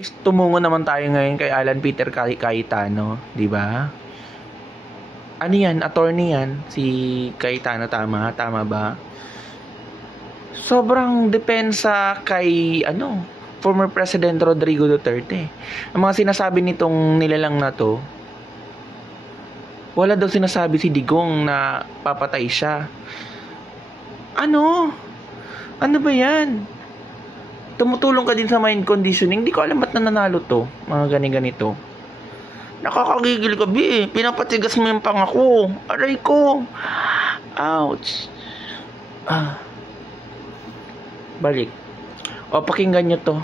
Tumungo naman tayo ngayon kay Alan Peter Cayetano, di ba? Ano yan? Attorney yan? Si Cayetano, tama? Tama ba? Sobrang depensa kay, former President Rodrigo Duterte. Ang mga sinasabi nitong nilalang na to, wala daw sinasabi si Digong na papatay siya. Ano ba yan? Tumutulong ka din sa mind conditioning. Hindi ko alam ba't nananalo to. Mga ganito. Nakakagigil ka, bi. Pinapatigas mo yung pangako. Aray ko. Ouch. Balik. O, pakinggan nyo to.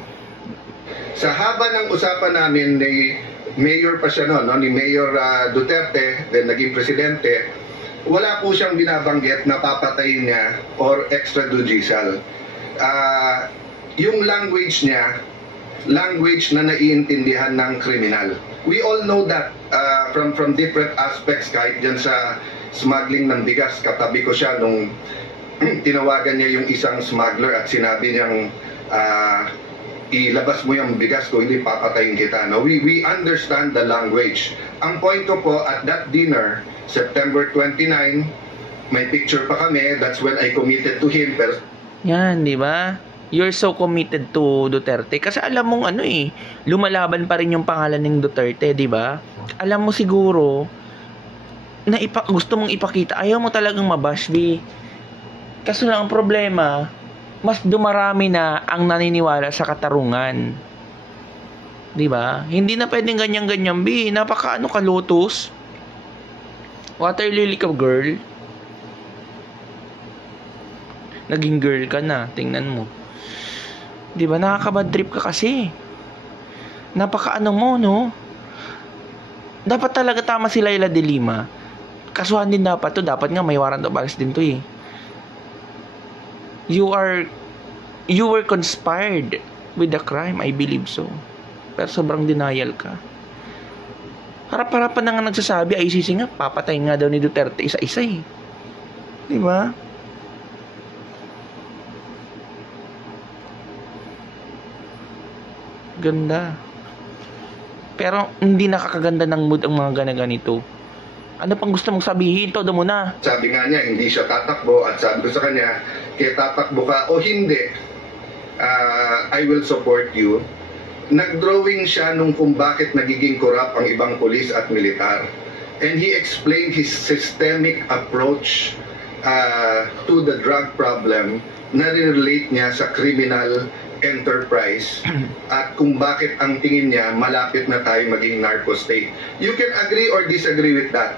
Sa haba ng usapan namin ni Mayor pa siya noon, ni Mayor Duterte, then naging presidente, wala po siyang binabanggit na papatayin niya or extrajudicial. Yung language niya, language na naiintindihan ng kriminal. We all know that from different aspects, kahit dyan sa smuggling ng bigas. Katabi ko siya nung tinawagan niya yung isang smuggler at sinabi niyang ilabas mo yung bigas ko, hindi papatayin kita. No? We understand the language. Ang point ko po, at that dinner, September 29, may picture pa kami, that's when I committed to him. Pero yan, di ba? You're so committed to Duterte kasi alam mong lumalaban pa rin yung pangalan ng Duterte, di ba? Alam mo siguro na gusto mong ipakita, ayaw mo talagang mabash, di. Kaso lang ang problema, mas dumarami na ang naniniwala sa katarungan. Di ba? Hindi na pwedeng ganyan-ganyan, bi. Napaka ka lotus. Water lily ka, girl. Naging girl ka na, tingnan mo. 'Di ba? Nakaka-bad trip ka kasi. Napaka mo, no? Dapat talaga tama si Leila de Lima. Kasuhan din dapat to. Dapat nga may warrant of arrest din to eh. You were conspired with the crime. I believe so. Pero sobrang denial ka. Harap-harapan na nga nagsasabi, ICC nga, papatayin nga daw ni Duterte isa-isa eh. 'Di ba? Ganda. Pero hindi nakakaganda ng mood ang mga ganito. Ano pang gusto mong sabihin? Todo mo na. Sabi nga niya, hindi siya tatakbo at sabi ko sa kanya, kaya tatakbo ka o hindi, I will support you. Nagdrawing siya nung kung bakit nagiging corrupt ang ibang pulis at militar. And he explained his systemic approach to the drug problem na relate niya sa criminal enterprise at kung bakit ang tingin niya malapit na tayo maging narco state. You can agree or disagree with that.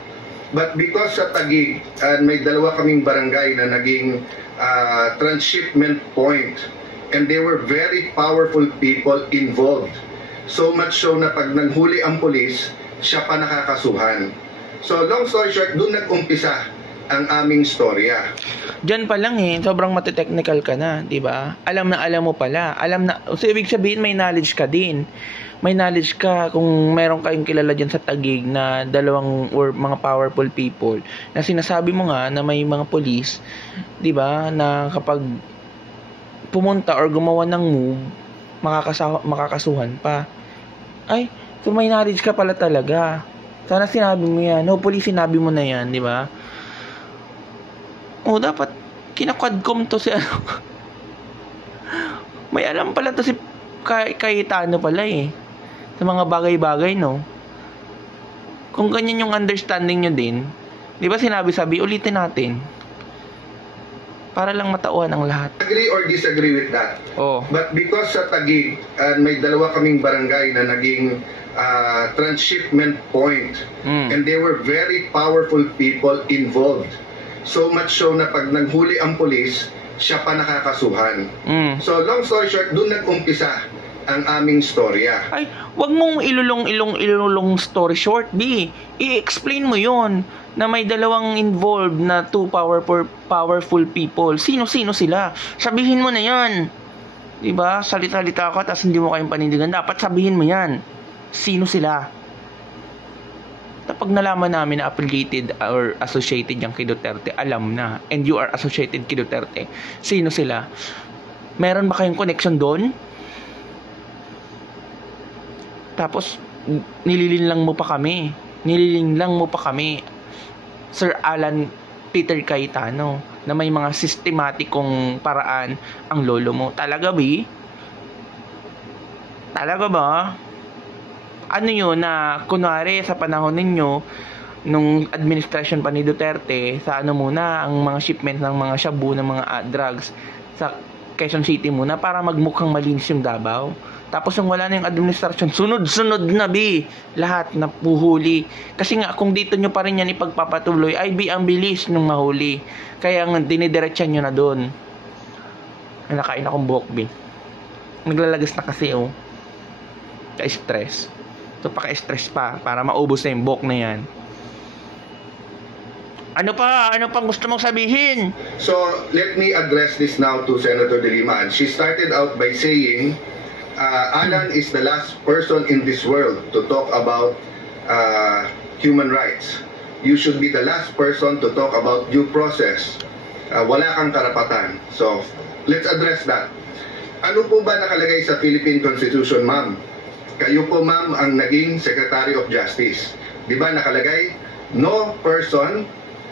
But because sa Taguig, may dalawa kaming barangay na naging transshipment point and they were very powerful people involved. So much so na pag nanghuli ang pulis, siya pa nakakasuhan. So long story short, doon nag-umpisa ang aming storya. Diyan pa lang sobrang matitechnical ka na, 'di ba? Alam mo pala. So ibig sabihin may knowledge ka din. May knowledge ka kung meron kayong kilala diyan sa Taguig na dalawang or mga powerful people na sinasabi mo nga na may mga police, 'di ba, na kapag pumunta or gumawa ng move, makakasuhan pa. Ay, so may knowledge ka pala talaga. Sana sinabi mo yan. Hopefully sinabi mo na yan, 'di ba? Dapat kinakwadcom to si may alam pala to si Cayetano pala sa mga bagay-bagay, no? Kung ganyan yung understanding nyo din, di ba sinabi-sabi, ulitin natin para lang matauhan ang lahat. Agree or disagree with that? But because sa Taguig, may dalawa kaming barangay na naging transshipment point and they were very powerful people involved. So much so na pag nanghuli ang pulis, siya pa nakakasuhan. So long story short, doon nag-umpisa ang aming storya. Ay, wag mong ilulong story short, B. I-explain mo yon na may dalawang involved na two powerful people. Sino-sino sila? Sabihin mo na yan. Diba? Salita-lita ka tapos hindi mo kayong panindigan. Dapat sabihin mo yan. Sino sila? Kapag nalaman namin na affiliated or associated yung kay Duterte, alam na. And you are associated kay Duterte. Sino sila? Meron ba kayong connection doon? Tapos nililinlang mo pa kami. Sir Alan Peter Cayetano, na may mga sistematikong paraan ang lolo mo. Talaga ba? Ano yun na kunwari sa panahon ninyo nung administration pa ni Duterte, sa ano muna ang mga shipment ng mga shabu, ng mga drugs sa Quezon City muna para magmukhang malinis yung Davao. Tapos nung wala na yung administrasyon, sunod-sunod na lahat na puhuli. Kasi nga kung dito nyo pa rin yan ipagpapatuloy, ay ang bilis nung mahuli. Kaya nga dinidiretsan nyo na doon. Nakain akong buhok naglalagas na kasi ka-stress. So paka-stress pa para maubos na yung buhok na yan. Ano pang gusto mong sabihin? So, let me address this now to Senator De Lima. And she started out by saying, Alan is the last person in this world to talk about human rights. You should be the last person to talk about due process. Wala kang karapatan. So, let's address that. Ano po ba nakalagay sa Philippine Constitution, ma'am? Kayo po, ma'am, ang naging Secretary of Justice. Di ba nakalagay, no person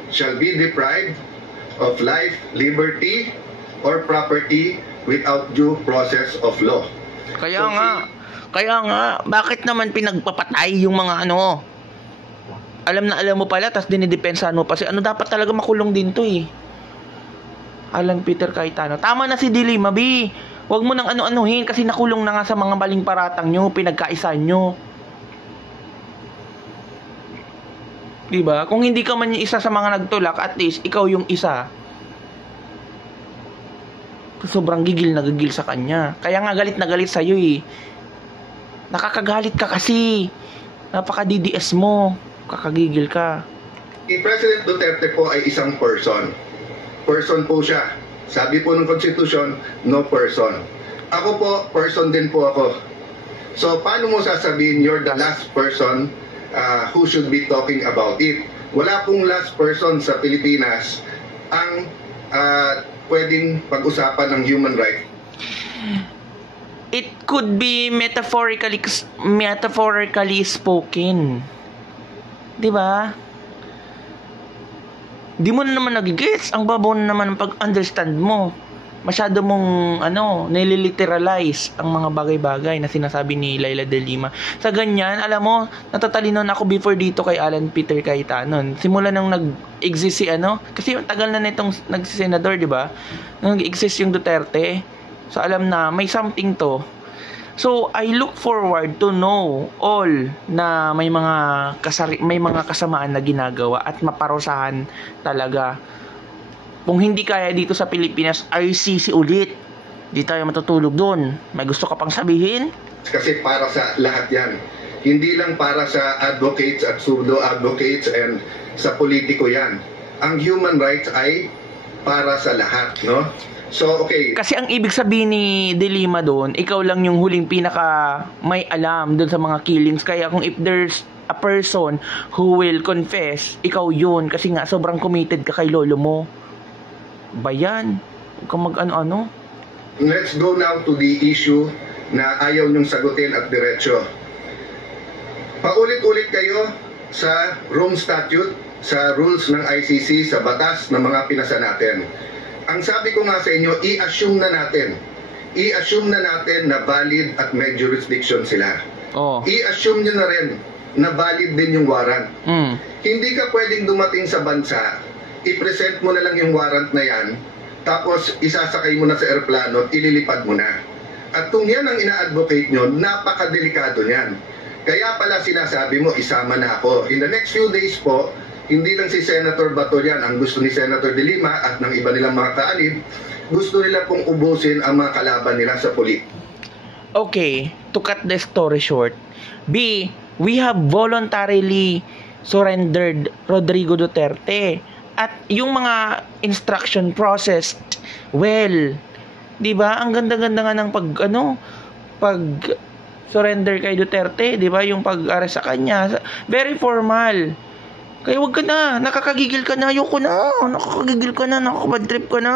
shall be deprived of life, liberty, or property without due process of law. Kaya nga, bakit naman pinagpapatay yung mga alam mo pala, tas dinidepensahan mo pa. Dapat talaga makulong din to Alan Peter Cayetano. Tama na si De Lima, Huwag mo nang ano-anuhin kasi nakulong na nga sa mga maling paratang nyo, pinagkaisan nyo. Diba? Kung hindi ka man yung isa sa mga nagtulak, at least ikaw yung isa. Sobrang gigil na gigil sa kanya. Kaya nga galit na galit sa'yo Nakakagalit ka kasi. Napaka-DDS mo. Kakagigil ka. Si President Duterte po ay isang person. Person po siya. Sabi po ng Constitution, no person. Ako po, person din po ako. So, paano mo sasabihin you're the last person who should be talking about it? Wala pong last person sa Pilipinas ang pwedeng pag-usapan ng human rights. It could be metaphorically spoken. Diba? Di mo na naman nagigets. Ang babaw na naman ang pag-understand mo. Masyado mong nililiteralize ang mga bagay-bagay na sinasabi ni Leila De Lima. Sa ganyan, alam mo, natatalino na ako before dito kay Alan Peter Cayetano. Simula nang nag-exist kasi tagal na nitong nagsisenador, di ba? Nag-exist yung Duterte. So alam na, may something to. So I look forward to know all na may mga kasamaan na ginagawa at maparusahan talaga. Kung hindi kaya dito sa Pilipinas, ICC ulit. Di tayo matutulog doon. May gusto ka pang sabihin? Kasi para sa lahat yan. Hindi lang para sa advocates at pseudo-advocates and sa politiko yan. Ang human rights ay para sa lahat, no? So, okay. Kasi ang ibig sabihin ni De Lima doon, ikaw lang yung huling pinaka may alam doon sa mga killings. Kaya kung if there's a person who will confess, ikaw yun. Kasi nga, sobrang committed ka kay lolo mo. Bayan. Huwag kang mag-ano-ano. Let's go now to the issue na ayaw nyong sagutin at diretsyo. Paulit-ulit kayo sa Rome Statute, sa rules ng ICC, sa batas ng mga pinasa natin. Ang sabi ko nga sa inyo, i-assume na natin na valid at may jurisdiction sila. I-assume nyo na rin na valid din yung warrant. Hindi ka pwedeng dumating sa bansa, i-present mo na lang yung warrant na yan, tapos isasakay mo na sa aeroplano at ililipad mo na. At kung yan ang ina-advocate nyo, napakadelikado niyan. Kaya pala sinasabi mo, isama na ako. In the next few days po, hindi lang si Senator Bato yan ang gusto ni Senator De Lima at ng iba nilang mga kaalib, gusto nila pong ubusin ang mga kalaban nila sa politik. Okay, to cut the story short, B, we have voluntarily surrendered Rodrigo Duterte. At yung mga instruction process, well, di ba? Ang ganda-ganda nga ng pag surrender kay Duterte, di ba? Yung pag-arrest sa kanya, very formal. Kaya wag ka na, nakakagigil ka na, ayoko na, nakakagigil ka na, nakakabad trip ka na.